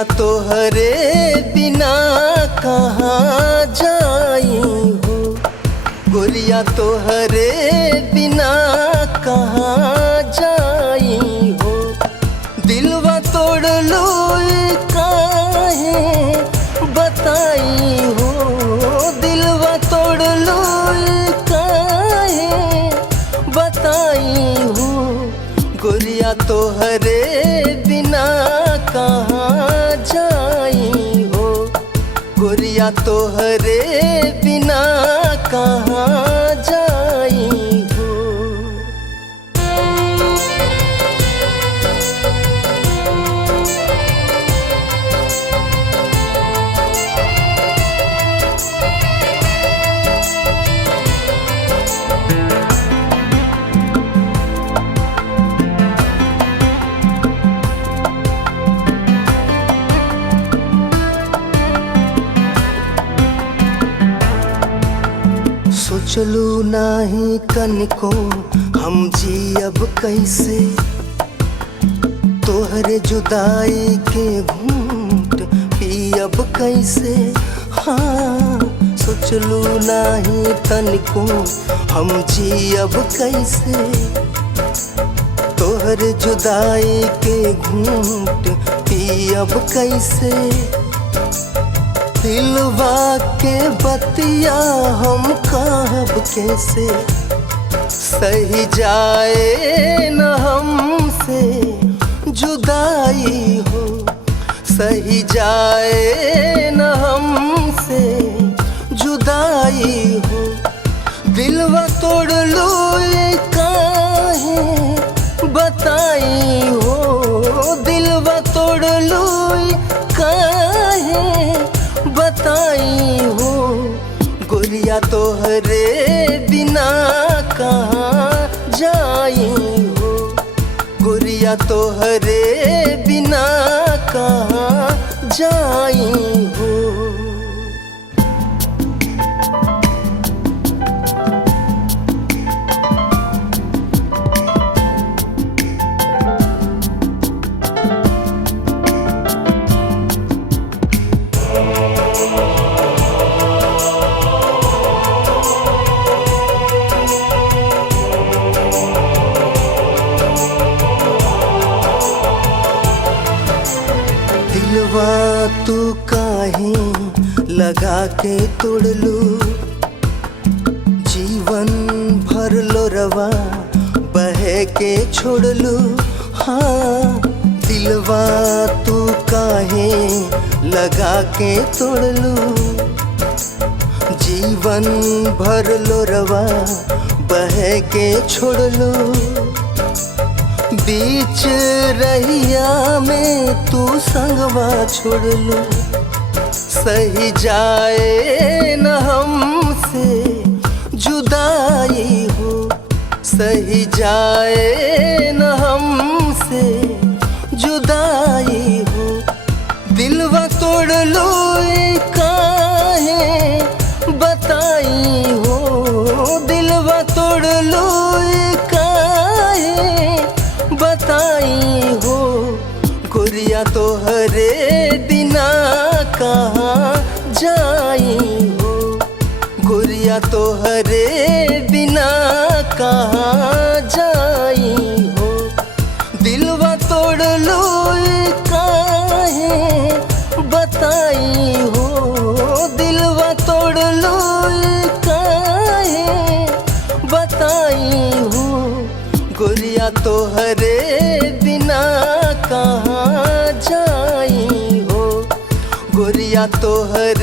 गोरिया तोहरे बिना कहाँ जाई हो, गोरिया तोहरे बिना कहाँ जाई हो। दिलवा तोड़ लो काहे बताई हो, दिलवा तोड़ लो काहे बताई हो। गोरिया तोहरे बिना कहाँ जाई हो, गोरिया तोहरे बिना कहाँ जाई हो। सोचलू नाही कनको हम जियब कैसे, तोहरे जुदाई के घूंट पियब कैसे। हाँ सोचलू नाही तनको हम जियब कैसे, तोहरे जुदाई के घूंट पियब कैसे। दिलवा के बतिया हम कहब कैसे, सही जाए न हमसे जुदाई हो, सही जाए न हमसे जुदाई हो। दिलवा तोड़ लो काहे बताई हो, दिलवा तोड़ लो काहे बताई हो। गोरिया तोहरे बिना कहाँ जाई हो, गोरिया तोहरे बिना कहाँ जाई हो। दिलवा तू काहे लगा के तोड़लू, जीवन भर लोरवा बहे के छोड़लू। हाँ दिलवा तू काहे लगा के तोड़लू, जीवन भर लोरवा बहे के छोड़लू। बीच रहिया में तू संगवा छोड़ लो, सही जाए न हमसे जुदाई हो, सही जाए न हमसे जुदाई हो। दिलवा तोड़ लो काहे बताई हो, दिलवा तोड़ लो बताई हो। गोरिया तोहरे बिना कहाँ जाई हो, गोरिया तोहरे बिना कहाँ जाई हो। दिलवा तोड़ लो काहे बताई हो, दिलवा तोड़ लो काहे बताई हो। गोरिया तोहरे बिना कहाँ जाई हो, गोरिया तोहरे